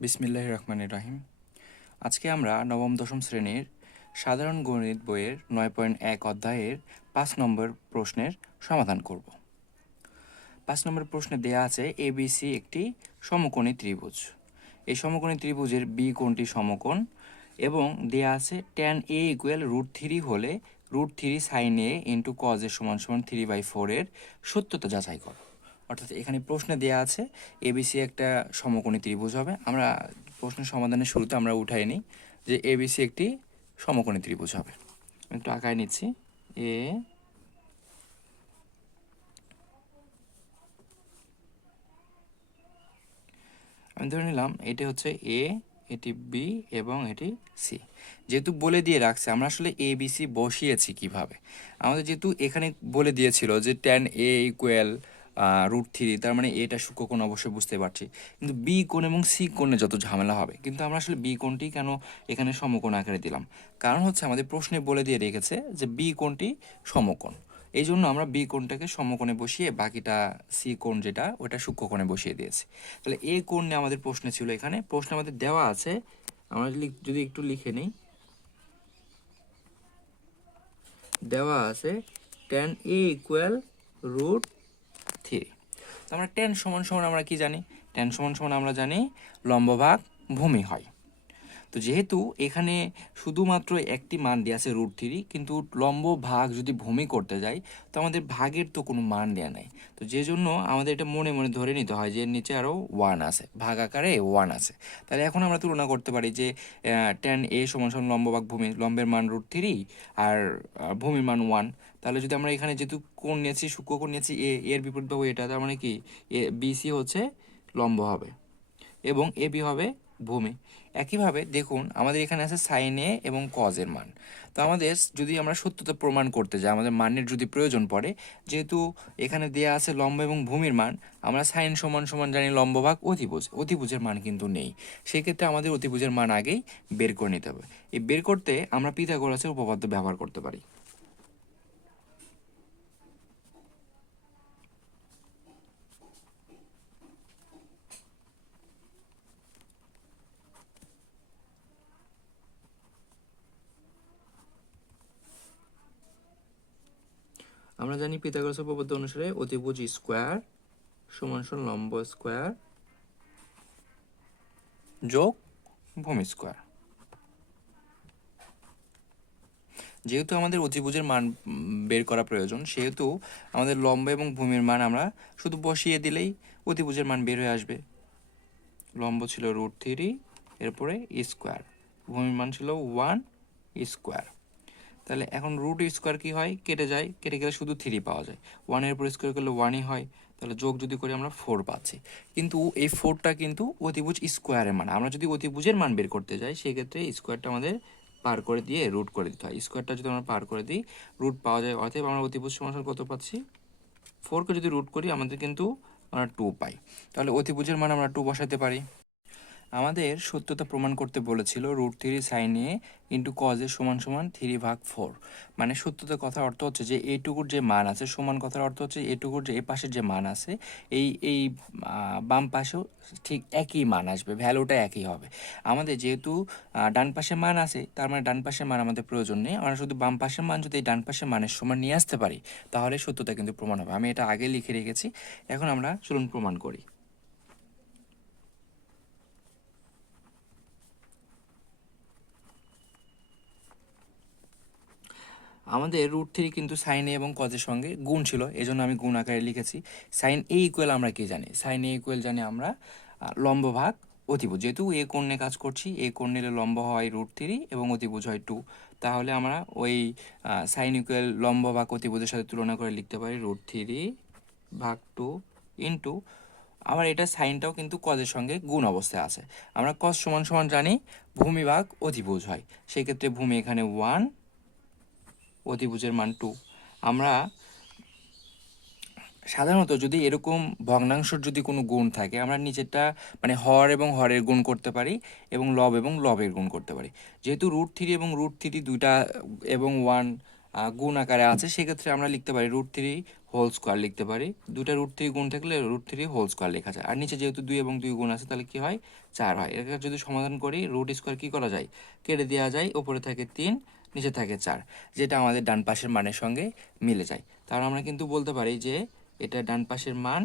বিসমিল্লাহির রহমানির রহিম। আজকে আমরা নবম দশম শ্রেণীর সাধারণ গণিত বইয়ের 9.1 অধ্যায়ের 5 নম্বর প্রশ্নের সমাধান করব। 5 নম্বর প্রশ্নে দেয়া আছে এবিসি একটি সমকোণী ত্রিভুজ। এই সমকোণী ত্রিভুজের বি কোণটি সমকোণ এবং দেয়া আছে tan a √3 হলে √3 sin a into cos a সমান 3/4 এর সত্যতা যাচাই করো। অর্থাৎ এখানে প্রশ্নে দেয়া আছে এবিসি একটা সমকোণী ত্রিভুজ হবে। আমরা প্রশ্নের সমাধানের শুরুতে আমরা উঠাই নিই যে এবিসি একটি সমকোণী ত্রিভুজ হবে। একটু আঁকায় নিচ্ছি। এ আমি ধরে নিলাম এটি হচ্ছে এ, এটি বি এবং এটি সি। যেহেতু বলে দিয়ে রাখছে, আমরা আসলে এ বি সি বসিয়েছি কিভাবে। আমাদের যেহেতু এখানে বলে দিয়েছিল যে tan a √3, তার মানে এটা সূক্ষ্মকোণ অবশ্যই বুঝতে পারছি, কিন্তু বি কোণ এবং সি কোণে যত ঝামেলা হবে। কিন্তু আমরা আসলে বি কোণটি কেন এখানে সমকোণ আকারে দিলাম, কারণ হচ্ছে আমাদের প্রশ্নে বলে দিয়ে রেখেছে যে বি কোণটি সমকোণ। এই জন্য আমরা বি কোণটাকে সমকোণে বসিয়ে বাকিটা সি কোণ যেটা ওটা সূক্ষ্মকোণে বসিয়ে দিয়েছি। তাহলে এ কোণ নিয়ে আমাদের প্রশ্ন ছিল, এখানে প্রশ্ন আমাদের দেওয়া আছে, আমরা যদি একটু লিখে নিই, দেওয়া আছে tan a √3। তো আমরা tan সমান সমান আমরা কি জানি, tan সমান সমান আমরা জানি লম্ব ভাগ ভূমি হয়। তো যেহেতু এখানে শুধুমাত্র একটি মান দেওয়া আছে √3, কিন্তু লম্ব ভাগ যদি ভূমি করতে যাই তো আমাদের ভাগের তো কোনো মান দেওয়া নাই। তো যে জন্য আমাদের এটা মনে মনে ধরে নিতে হয় যে এর নিচে আরও 1 আছে, ভাগ আকারে 1 আছে। তাহলে এখন আমরা তুলনা করতে পারি যে tan a সমান সমান লম্ব ভাগ ভূমি, লম্বের মান √3 আর ভূমির মান 1। তাহলে যদি আমরা এখানে যেহেতু কোণ নিয়েছি, সূক্ষ্মকোণ নিয়েছি এর বিপরীত পাবো এটা, তার মানে কি বিসি হচ্ছে লম্ব হবে এবং এ বি হবে ভূমি। একইভাবে দেখুন আমাদের এখানে আছে সাইন এ এবং কজের মান। তো আমাদের যদি আমরা সত্যতা প্রমাণ করতে যাই, আমাদের মানের যদি প্রয়োজন পড়ে, যেহেতু এখানে দেয়া আছে লম্ব এবং ভূমির মান, আমরা সাইন সমান সমান জানি লম্ব ভাগ অতিভুজ, অতিভুজের মান কিন্তু নেই। সেক্ষেত্রে আমাদের অতিভুজের মান আগেই বের করে নিতে হবে। এই বের করতে আমরা পিথাগোরাসের উপপাদ্য ব্যবহার করতে পারি। আমরা জানি পিথাগোরাসের উপপাদ্য অনুসারে অতিভুজ স্কোয়ার সমান সমান লম্ব স্কোয়ার যোগ ভূমি স্কোয়ার। যেহেতু আমাদের অতিভুজের মান বের করা প্রয়োজন, সেহেতু আমাদের লম্ব এবং ভূমির মান আমরা শুধু বসিয়ে দিলেই অতিভুজের মান বের হয়ে আসবে। লম্ব ছিল √3, এরপরে স্কোয়ার, ভূমির মান ছিল 1 স্কোয়ার। তাহলে এখন রুট স্কোয়ার কী হয়, কেটে যায়, কেটে গেলে শুধু 3 পাওয়া যায়। 1-এর উপর স্কোয়ার করলে 1ই হয়, তাহলে যোগ যদি করি আমরা 4 পাচ্ছি। কিন্তু এই 4টা কিন্তু অতিভুজ স্কোয়ারের মান। আমরা যদি অতিভুজের মান বের করতে যাই, সেক্ষেত্রে স্কোয়ারটা আমাদের পার করে দিয়ে রুট করে দিতে হয়। স্কোয়ারটা যদি আমরা পার করে দিই রুট পাওয়া যায়, অতএব আমরা অতিভুজ সমান কত পাচ্ছি, 4কে যদি রুট করি আমাদের কিন্তু আমরা 2 পাই। তাহলে অতিভুজের মান আমরা 2 বসাতে পারি। আমাদের সত্যতা প্রমাণ করতে বলেছিল √3 sine A into cos A সমান সমান 3/4। মানে সত্যতার কথার অর্থ হচ্ছে যে এইটুকুর যে মান আছে, সমান কথার অর্থ হচ্ছে এইটুকুর যে এ পাশের যে মান আছে, এই বাম পাশেও ঠিক একই মান আসবে, ভ্যালুটা একই হবে। আমাদের যেহেতু ডান পাশে মান আছে, তার মানে ডান পাশের মান আমাদের প্রয়োজন নেই। আমরা শুধু বাম পাশের মান যদি এই ডান পাশের মানের সমান নিয়ে আসতে পারি, তাহলে সত্যতা কিন্তু প্রমাণ হবে। আমি এটা আগে লিখে রেখেছি, এখন আমরা চলুন প্রমাণ করি। আমাদের √3 কিন্তু সাইন এ এবং কজের সঙ্গে গুণ ছিল, এই জন্য আমি গুণ আকারে লিখেছি। সাইন এ ইকুয়াল আমরা কি জানি, সাইন এ ইকুয়াল জানি আমরা লম্ব ভাগ অতিভুজ। যেহেতু এ কোণ নিয়ে কাজ করছি, এ কোণ নিলে লম্ব হয় √3 এবং অতিভুজ হয় 2। তাহলে আমরা ওই সাইন ইকুয়াল লম্ব ভাগ অতিভুজের সাথে তুলনা করে লিখতে পারি √3/2 ইন্টু, আবার এটা সাইনটাও কিন্তু কজের সঙ্গে গুণ অবস্থায় আছে। আমরা কজ সমান সমান জানি ভূমি ভাগ অতিভুজ হয়, সেই ক্ষেত্রে ভূমি এখানে 1, অতিভুজের মান 2। আমরা সাধারণত যদি এরকম ভগ্নাংশর যদি কোনো গুণ থাকে, আমরা নিচেরটা মানে হর এবং হরের গুণ করতে পারি এবং লব এবং লবের গুণ করতে পারি। যেহেতু √3 এবং √3 দুইটা এবং 1 গুণ আকারে আছে, সেক্ষেত্রে আমরা লিখতে পারি √3 হোল স্কোয়ার লিখতে পারি। দুটা রুট থ্রি গুণ থাকলে রুট থ্রি হোল স্কোয়ার লেখা যায়। আর নিচে যেহেতু 2 এবং 2 গুণ আছে তাহলে কি হয়, 4 হয়। এটাকে যদি সমাধান করি রুট স্কোয়ার কী করা যায়, কেটে দেওয়া যায়। উপরে থাকে 3, নিচে থাকে 4, যেটা আমাদের ডান পাশের মানের সঙ্গে মিলে যায়। তাহলে আমরা কিন্তু বলতে পারি যে এটা ডান পাশের মান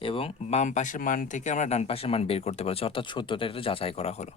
এবং বাম পাশের মান থেকে আমরা ডান পাশের মান বের করতে পারছি, অর্থাৎ সত্যটা এটা যাচাই করা হলো।